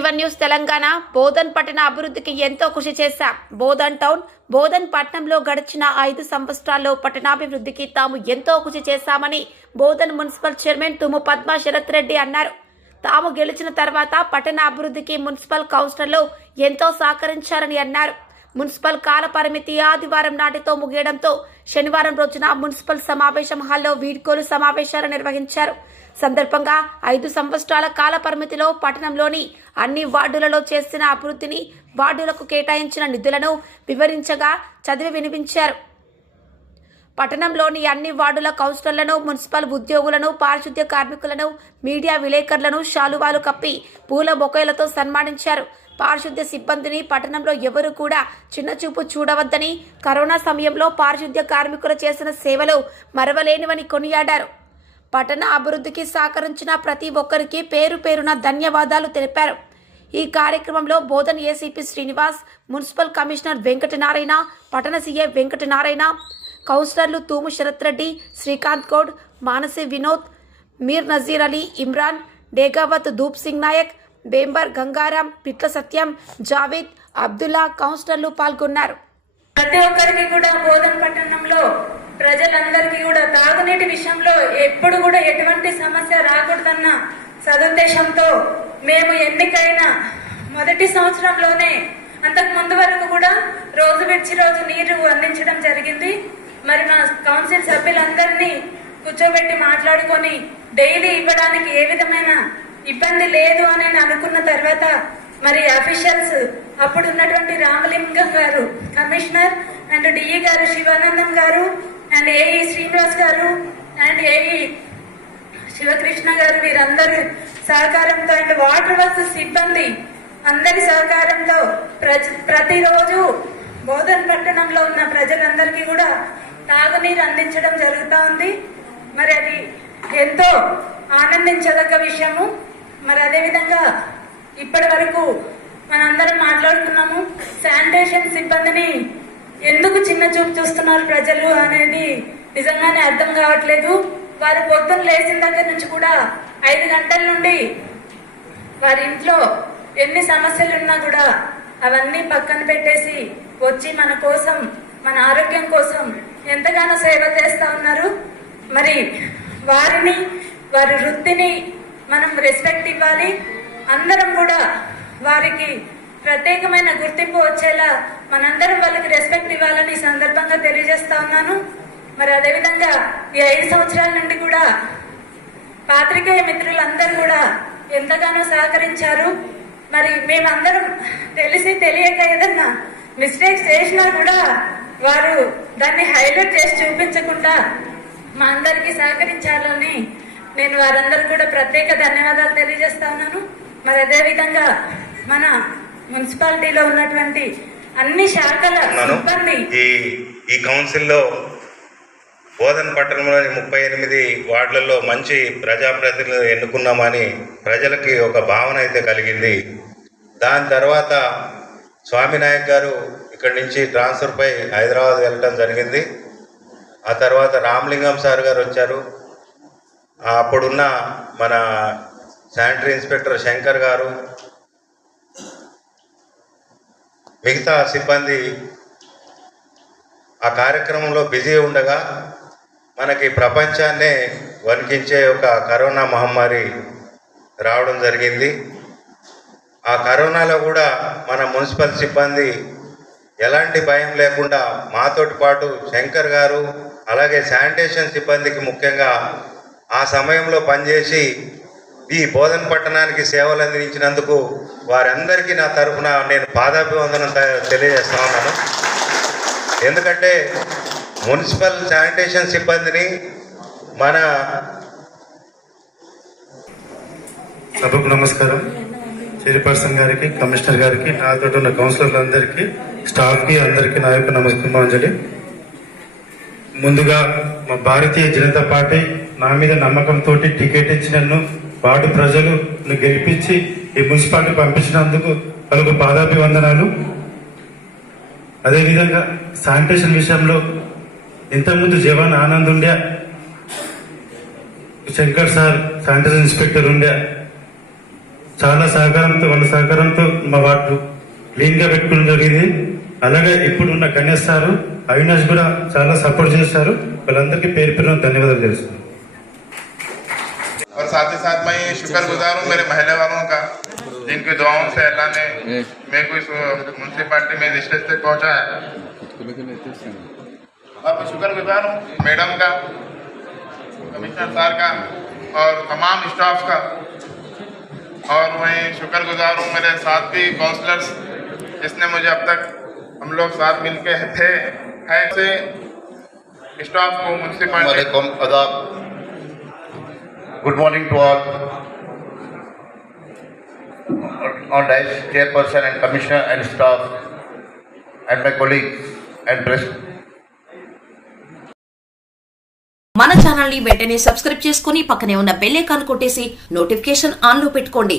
TV news Telangana Bodhan పట్టణ అభివృద్ధికి ఎంతో కృషి చేశాం. బోధన్ టౌన్ బోధన్ పట్టణంలో గడిచిన 5 సంవత్సరాల్లో పట్టణాభివృద్ధికి తాము ఎంతో కృషి చేశామని బోధన్ మున్సిపల్ చైర్మన్ తుమ్ము పద్మ శరత్ రెడ్డి అన్నారు. తాము గెలిచిన తర్వాత పట్టణ అభివృద్ధికి మున్సిపల్ కౌన్సిలర్లు ఎంతో సహకరించారని అన్నారు. మున్సిపల్ కాల పరిమితి ఆదివారం నాటితో ముగియడంతో శనివారం రోజున మున్సిపల్ సమావేశం హాల్లో వీడ్కోలు సమావేశాలు నిర్వహించారు. సందర్భంగా 5 సంవత్సరాల కాల పరిమితిలో పట్టణంలోని అన్ని వార్డులలో చేసిన అభివృద్ధిని, వార్డులకు కేటాయించిన నిధులను వివరించగా చదివి వినిపించారు. పట్టణంలోని అన్ని వార్డుల కౌన్సిలర్లను, మున్సిపల్ ఉద్యోగులను, పారిశుద్ధ్య కార్మికులను, మీడియా విలేకరులను శాలువాలు కప్పి పూల బొకేలతో సన్మానించారు. పారిశుద్ధ్య సిబ్బందిని పట్టణంలో ఎవరు కూడా చిన్నచూపు చూడవద్దని, కరోనా సమయంలో పారిశుద్ధ్య కార్మికులు చేసిన సేవలు మరవలేనివని కొనియాడారు. పట్టణ అభివృద్ధికి సహకరించిన ప్రతి ఒక్కరికి పేరు పేరున ధన్యవాదాలు తెలిపారు. ఈ కార్యక్రమంలో Bodhan ACP Srinivas, municipal commissioner Venkatanarayana, పట్టణ సీఏ వెంకటనారాయణ, కౌన్సిలర్లు తూము శరత్ రెడ్డి, శ్రీకాంత్ గౌడ్, మానసి వినోద్, మీర్ నజీర్ అలీ, ఇమ్రాన్, డేగావత్ ధూప్ సింగ్ నాయక్, బేంబర్ గంగారాం, పిట్ల సత్యం, జావేద్, అబ్దుల్లా కౌన్సిలర్లు పాల్గొన్నారు. ప్రతి ఒక్కరికి కూడా బోధన్ పట్టణంలో ప్రజలందరికీ కూడా తాగునీటి విషయంలో ఎప్పుడు కూడా ఎటువంటి సమస్య రాకూడదన్న సదుద్దేశంతో మేము ఎన్నికైన మొదటి సంవత్సరంలోనే అంతకు ముందు వరకు కూడా రోజు విడిచి రోజు నీరు అందించడం జరిగింది. మరి మా కౌన్సిల్ సభ్యులందరినీ కూర్చోబెట్టి మాట్లాడుకొని డైలీ ఇవ్వడానికి ఏ విధమైన ఇబ్బంది లేదు అని అనుకున్న తర్వాత మరి అఫీషియల్స్ అప్పుడు ఉన్నటువంటి రామలింగం గారు కమిషనర్ అండ్ డిఈ గారు శివానందం గారు అండ్ ఏఈ శ్రీనివాస్ గారు అండ్ ఏఈ శివకృష్ణ గారు వీరందరూ సహకారంతో అండ్ వాటర్ వర్క్స్ సిబ్బంది అందరి సహకారంతో ప్రతిరోజు బోధన్ పట్టణంలో ఉన్న ప్రజలందరికీ కూడా తాగునీరు అందించడం జరుగుతూ ఉంది. మరి అది ఎంతో ఆనందించదగ్గ విషయము. మరి అదేవిధంగా ఇప్పటి వరకు మనందరం మాట్లాడుకున్నాము, శానిటేషన్ సిబ్బందిని ఎందుకు చిన్న చూపు చూస్తున్నారు ప్రజలు అనేది నిజంగానే అర్థం కావట్లేదు. వారు పొద్దున్న లేచిన దగ్గర నుంచి కూడా 5 గంటల నుండి వారి ఇంట్లో ఎన్ని సమస్యలు ఉన్నా కూడా అవన్నీ పక్కన పెట్టేసి వచ్చి మన కోసం, మన ఆరోగ్యం కోసం ఎంతగానో సేవ చేస్తా ఉన్నారు. మరి వారిని, వారి వృత్తిని మనం రెస్పెక్ట్ ఇవ్వాలి. అందరం కూడా వారికి ప్రత్యేకమైన గుర్తింపు వచ్చేలా మనందరం వాళ్ళకి రెస్పెక్ట్ ఇవ్వాలని సందర్భంగా తెలియజేస్తా ఉన్నాను. మరి అదేవిధంగా ఈ 5 సంవత్సరాల నుండి కూడా పాత్రికేయ మిత్రులందరూ కూడా ఎంతగానో సహకరించారు. మరి మేమందరం తెలిసి తెలియక ఏదన్నా మిస్టేక్స్ చేసినా కూడా వారు దాన్ని హైలైట్ చేసి చూపించకుండా మా అందరికీ సహకరించాలని నేను వారందరూ కూడా ప్రత్యేక ధన్యవాదాలు తెలియజేస్తా ఉన్నాను. మరి అదేవిధంగా మన మున్సిపాలిటీలో ఉన్నటువంటి అన్ని శాఖల సిబ్బంది ఈ కౌన్సిల్లో బోధన్ పట్టణంలోని 38 వార్డులలో మంచి ప్రజాప్రతినిధులు ఎన్నుకున్నామని ప్రజలకి ఒక భావన అయితే కలిగింది. దాని తర్వాత స్వామినాయక్ గారు ఇక్కడి నుంచి ట్రాన్స్ఫర్పై హైదరాబాద్ వెళ్ళడం జరిగింది. ఆ తర్వాత రామలింగం సార్ గారు వచ్చారు. అప్పుడున్న మన శానిటరీ ఇన్స్పెక్టర్ శంకర్ గారు, మిగతా సిబ్బంది ఆ కార్యక్రమంలో బిజీ ఉండగా మనకి ప్రపంచాన్నే వణికించే ఒక కరోనా మహమ్మారి రావడం జరిగింది. ఆ కరోనాలో కూడా మన మున్సిపల్ సిబ్బంది ఎలాంటి భయం లేకుండా మాతోటి పాటు శంకర్ గారు, అలాగే శానిటేషన్ సిబ్బందికి ముఖ్యంగా ఆ సమయంలో పనిచేసి ఈ బోధన్ పట్టణానికి సేవలు అందించినందుకు వారందరికీ నా తరఫున నేను పాదాభివందనం తెలియజేస్తా ఉన్నాను. ఎందుకంటే మున్సిపల్ శానిటేషన్ సిబ్బందిని మన సభకు నమస్కారం. చైర్పర్సన్ గారికి, కమిషనర్ గారికి, నాతో ఉన్న కౌన్సిలర్లందరికీ, స్టాఫ్కి అందరికీ నా యొక్క నమస్కారం. ముందుగా మా భారతీయ జనతా పార్టీ నా మీద నమ్మకంతో టికెట్ ఇచ్చి నన్ను వార్డు ప్రజలు గెలిపించి ఈ మున్సిపాలిటీ పంపించినందుకు వాళ్ళకు పాదాభివందనాలు. అదేవిధంగా శానిటేషన్ విషయంలో ఇంతకుముందు జవాన్ ఆనంద్ ఉండే, శంకర్ సార్ శానిటేషన్ ఇన్స్పెక్టర్ ఉండే, చాలా సహకారంతో వాళ్ళ సహకారంతో మా వార్డు క్లీన్గా పెట్టుకోవడం జరిగింది. అలాగే ఇప్పుడు ఉన్న గణేష్ సారు, అవినాష్ కూడా చాలా సపోర్ట్ చేశారు. వాళ్ళందరికీ పేరు పేరున ధన్యవాదాలు చేస్తున్నాను. और साथ ही साथ मैं शुक्रगुजार हूँ मेरे महल्ले वालों का, जिनकी दुआओं से अल्लाह ने मेरे को इस म्यूनसिपालिटी में इस स्टेज तक पहुँचा है। और मैं शुक्रगुजार हूँ मैडम का, कमिश्नर सर का और तमाम स्टाफ का। और मैं शुक्रगुजार हूँ मेरे साथी काउंसलर्स, जिसने मुझे अब तक हम लोग साथ मिलके थे से स्टाफ को municipality. Good morning to all. On Vice Chairperson and Commissioner and staff and my colleagues and press. మన ఛానల్ ని వెంటనే సబ్స్క్రైబ్ చేసుకుని పక్కనే ఉన్న బెల్ ఐకాన్ కొట్టేసి నోటిఫికేషన్ ఆన్ లో పెట్టుకోండి.